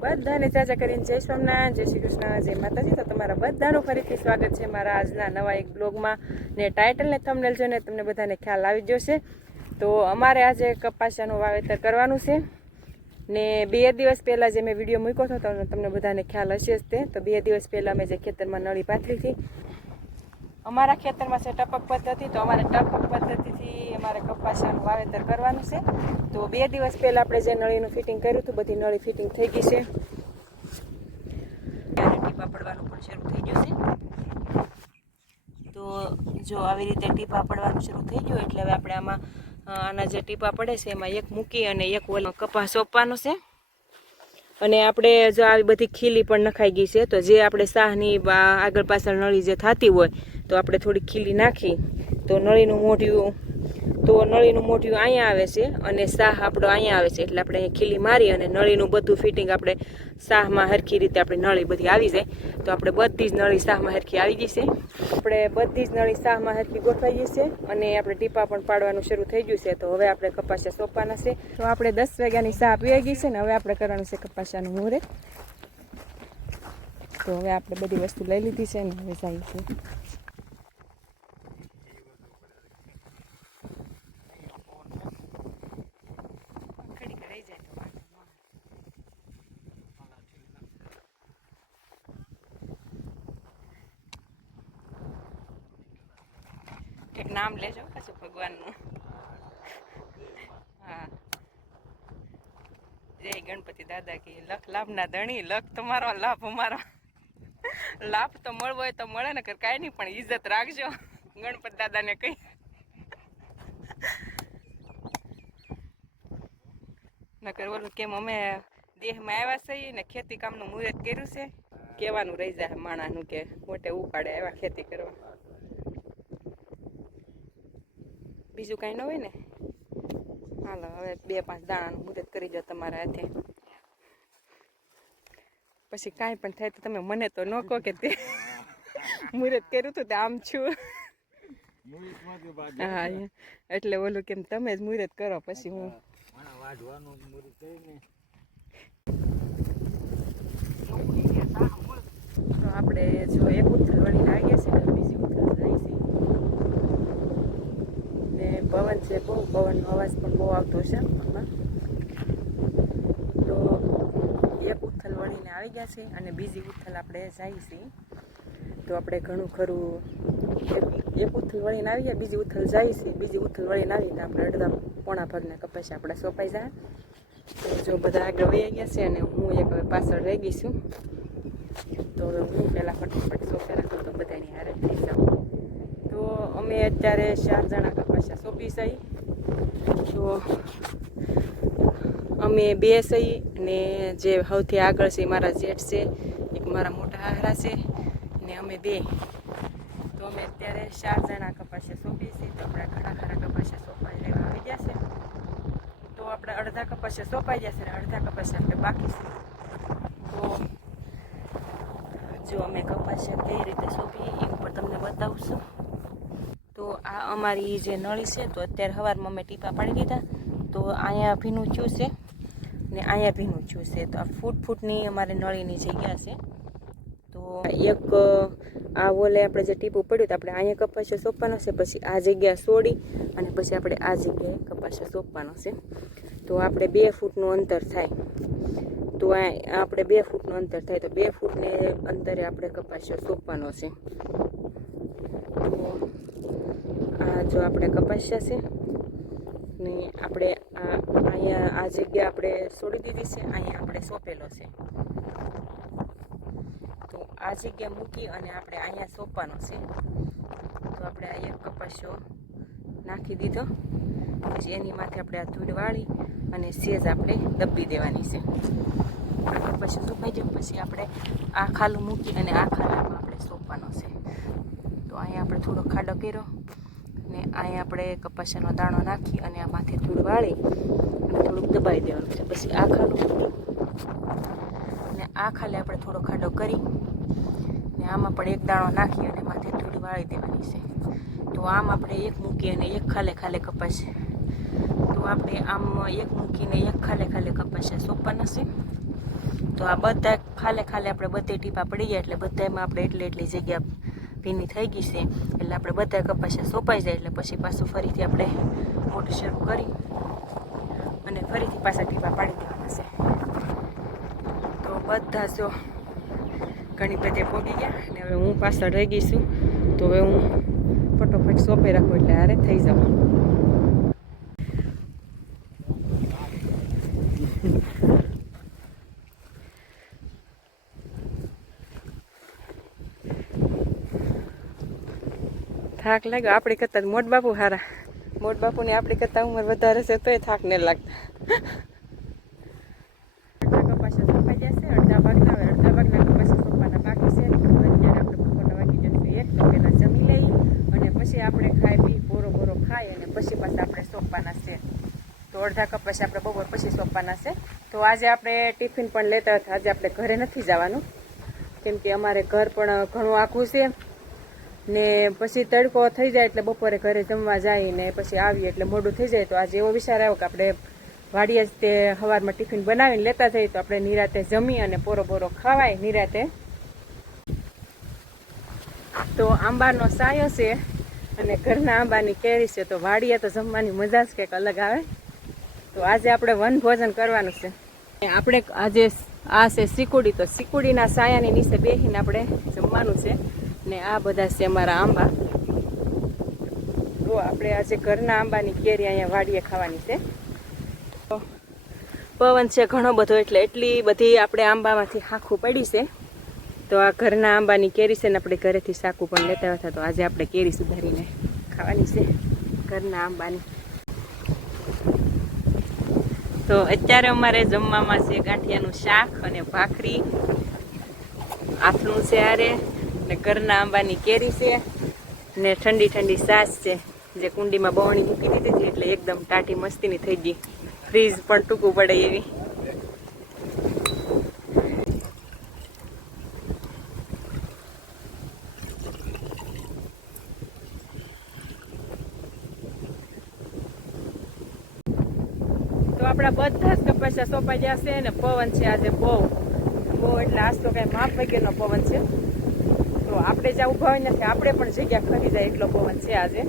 બધાને ચાચા કરીને જય સ્વામિનારાયણ, જય શ્રી કૃષ્ણ, જય માતાજી. તો તમારા બધાનું ફરીથી સ્વાગત છે મારા આજના નવા એક બ્લોગમાં. ને ટાઇટલ ને થંબનેલ જોઈને તમને બધાને ખ્યાલ આવી જશે. તો અમારે આજે કપાસિયાનું વાવેતર કરવાનું છે ને 2 દિવસ પહેલાં જે મેં વિડીયો મૂક્યો હતો તો તમને બધાને ખ્યાલ હશે જ તે. તો 2 દિવસ પહેલાં મેં જે ખેતરમાં નળી પાથરી હતી, અમારા ખેતરમાં છે ટપક પદ્ધતિ, તો અમારે ટપક પદ્ધતિથી અમારે કપાસિયાનું વાવેતર કરવાનું છે. તો 2 દિવસ પહેલાં આપણે જે નળીનું ફિટિંગ કર્યું હતું, બધી નળી ફિટિંગ થઈ ગઈ છે. ટીપા પડવાનું પણ શરૂ થઈ ગયું છે. તો જો આવી રીતે ટીપા પડવાનું શરૂ થઈ ગયું એટલે હવે આપણે આમાં આના જે ટીપા પડે છે એમાં એક મૂકી અને એક ઓલો કપાસ સોંપવાનો છે. અને આપણે જો આવી બધી ખીલી પણ નખાઈ ગઈ છે, તો જે આપણે સાહની આગળ પાછળ નળી જે થતી હોય તો આપણે થોડી ખીલી નાખી તો નળીનું મોઢિયું અહીંયા આવે છે અને સાહ આપણો અહીંયા આવે છે. એટલે આપણે અહીંયા ખીલી મારી અને નળીનું બધું ફિટિંગ આપણે સાહમાં હરખી રીતે આપણી નળી બધી આવી જાય. તો આપણે બધી જ નળી સાહમાં હરખી આવી ગઈ છે. આપણે બધી જ નળી સાહમાં હરખી ગોઠવાઈ ગઈ છે અને આપણે ટીપા પણ પાડવાનું શરૂ થઈ ગયું છે. તો હવે આપણે કપાસિયા સોંપવાના છે. તો આપણે 10 વાગ્યાની સાહ પીવાઈ ગઈ છે ને હવે આપણે કરવાનું છે કપાસિયાનું મુહૂર્ત. તો હવે આપણે બધી વસ્તુ લઈ લીધી છે ને હવે જાય છે. એક નામ લેજો પાછું ભગવાનનું. હા, જય ગણપતિ દાદા કી. લખ લાભના ધણી, લખ તમારો લાભ અમારો. લાભ તો મળવો હોય તો મળે ને, કાંઈ નહીં પણ ઇજ્જત રાખજો ગણપતિ દાદાને કઈ. નકર ઓલું કેમ અમે દેહમાં આવ્યા છીએ ને ખેતી કામનું મુહૂર્ત કર્યું છે, કહેવાનું રહી જાય માણાનું કે મોટે ઉપાડે આવ્યા ખેતી કરવા. બીજું કાંઈ ન હોય ને. હાલો હવે 2-5 દાણાનું મુહૂર્ત કરી દો તમારા હાથે. પછી કાંઈ પણ થાય તો તમે મને તો ન કહો કે તે મુહૂર્ત કર્યું હતું તે આમ છું. હા, એટલે ઓલું કેમ તમે જ મુહૂર્ત કરો પછી હું. તો આપણે જો એક ઉથલ વળીને આવી ગયા છે ને બીજી ઉથલ જાય છે ને પવન છે બહુ, પવનનો અવાજ પણ બહુ આવતો છે આમાં. તો એક ઉથલ વળીને આવી ગયા છે અને બીજી ઉથલ આપણે જાય છે. તો આપણે ઘણું ખરું એક ઉથલ વળીને આવી ગયા, બીજી ઉથલ જાય છે. બીજી ઉથલ વળીને આવીને આપણે અડધા પોણા ભાગના કપાસિયા આપણે સોંપાઈ જાય. તો જો બધા આગળ વહી ગયા છે અને હું એક હવે પાછળ રહી ગઈ છું. તો હવે હું પહેલાં ફટાફટ સોંપી રાખું તો બધાની હારે થઈ જાઉં. તો અમે અત્યારે 4 જણા કપાસિયા સોંપી છે. તો અમે 2 સહી ને જે સૌથી આગળ છે મારા જેઠ છે, એક મારા મોટા હાહરા છે ને અમે 2. તો અમે અત્યારે 4 જણા કપાસિયા સોંપીએ છીએ. તો આપણે ઘણા ખરા કપાસિયા સોંપાઈ લેવા આવી ગયા છે. તો આપણે અડધા કપાસિયા સોંપાઈ ગયા છે ને અડધા કપાસિયા આપણે બાકી છે. તો જો અમે કપાસિયા કઈ રીતે સોંપીએ એ ઉપર તમને બતાવું છું. તો આ અમારી જે નળી છે, તો અત્યારે સવારમાં અમે ટીપા પાડી દીધા. તો અહીંયા ભીનું થયું છે ને અહીંયા ભીનું થયું છે. તો આ ફૂટની અમારે નળીની જગ્યા છે. તો એક આ ઓલે આપણે જે ટીપું પડ્યું તો આપણે અહીંયા કપાસિયા સોંપવાનો છે, પછી આ જગ્યા છોડી અને પછી આપણે આ જગ્યાએ કપાસિયા સોંપવાનો છે. તો આપણે 2 ફૂટનું અંતર થાય. તો આપણે 2 ફૂટનું અંતર થાય તો 2 ફૂટને અંતરે આપણે કપાસિયો સોંપવાનો છે. તો આ જો આપણે કપાસિયા છે ને આપણે અહીંયા આ જગ્યા આપણે છોડી દીધી છે, અહીંયા આપણે સોંપેલો છે. તો આ જગ્યા મૂકી અને આપણે અહીંયા સોંપવાનો છે. તો આપણે આ એક કપાસિયો નાખી દીધો. પછી એની માથે આપણે આ ધૂળ વાળી અને સેજ આપણે દબી દેવાની છે. આ કપાસિયો સોંપાઈ જાય પછી આપણે આ ખાલું મૂકી અને આ ખાલામાં આપણે સોંપવાનો છે. તો અહીંયા આપણે થોડો ખાડો કર્યો ને અહીંયા આપણે કપાસિયાનો દાણો નાખી અને આ માથે ધૂળ વાળી અને થોડુંક દબાવી દેવાનું છે. પછી આ ખાલું મૂકી અને આ ખાલે આપણે થોડો ખાડો કરી ને આમાં પણ એક દાણો નાખી અને માથે ધૂળ વાળી દેવાની છે. તો આમ આપણે એક મૂકી અને એક ખાલે કપાસિયા, તો આપણે આમ એક મૂકીને એક ખાલે કપાસિયા સોંપવાના છે. તો આ બધા ખાલે ખાલે આપણે બધે ટીપા પડી ગયા એટલે બધામાં આપણે એટલી જગ્યા ભીની થઈ ગઈ છે. એટલે આપણે બધા કપાસિયા સોંપાઈ જાય એટલે પછી પાછું ફરીથી આપણે મોટર શરૂ કરી અને ફરીથી પાછા ટીપા પાડી દેવાના છે. તો બધા જો ઘણી બધે પોગી ગયા અને હવે હું પાછળ રહી ગઈ છું. તો હવે હું ફટોફટ સોંપી રાખું એટલે હારે થઈ જાઉં. થાક લાગ્યો આપણી કરતાં મોટ બાપુ હારા. મોટ બાપુને આપણી કરતાં ઉંમર વધારે છે તોય થાક નહીં લાગતા. અડધા કપાસિયા સોંપાઈ જશે, અડધા ભાગના કપાસિયા સોંપવાના બાકી છે. અત્યારે આપણે બપોરના વાગી જશું 1 તો પહેલાં જમી લઈ અને પછી આપણે ખાઈ પી બોરો ખાઈ અને પછી પાછા આપણે સોંપવાના છે. તો અડધા કપાસિયા આપણે બપોર પછી સોંપવાના છે. તો આજે આપણે ટિફિન પણ લેતા હતા. આજે આપણે ઘરે નથી જવાનું કેમ કે અમારે ઘર પણ ઘણું આખું છે ને પછી તડકો થઈ જાય એટલે બપોરે ઘરે જમવા જાય ને પછી આવીએ એટલે મોડું થઈ જાય. તો આજે એવો વિચાર આવ્યો કે આપણે વાડીએ જ તે સવારમાં ટિફિન બનાવીને લેતા જઈએ તો આપણે નિરાતે જમી અને બોરો ખાવાય નિરાતે. તો આંબાનો સાયો છે અને ઘરના આંબાની કેરી છે. તો વાડીએ તો જમવાની મજા જ કંઈક અલગ આવે. તો આજે આપણે વન ભોજન કરવાનું છે. આપણે આજે આ છે સિકુડી. તો સિકુડીના સાયાની નીચે બેસીને આપણે જમવાનું છે ને આ બધા છે અમારા આંબા. તો આપણે આજે ઘરના આંબાની કેરી અહીંયા વાડીએ ખાવાની છે. પવન છે ઘણો બધો એટલે એટલી બધી આપણે આંબામાંથી હાખું પડી છે. તો આ ઘરના આંબાની કેરી છે ને આપણે ઘરેથી સાકું પણ લેતા હતા. તો આજે આપણે કેરી સુધારીને ખાવાની છે ઘરના આંબાની. તો અત્યારે અમારે જમવામાં છે ગાંઠિયાનું શાક અને ભાખરી, આથણું છે આરે ને ઘરના આંબાની કેરી છે ને ઠંડી છાશ છે જે કુંડીમાં બવણી મૂકી દીધી હતી એટલે એકદમ ટાટી મસ્તીની થઈ ગઈ. ફ્રીજ પણ ટૂંકું પડે એવી. તો આપણા બધા જ કપાસિયા સોંપાઈ ગયા છે ને પવન છે આજે બહુ એટલે આજ તો કઈ માપ વગેરેનો પવન છે. તો આપણે જ્યાં ઊભા હોય નથી આપણે પણ જગ્યા ખરી જાય એટલો પવન છે આજે.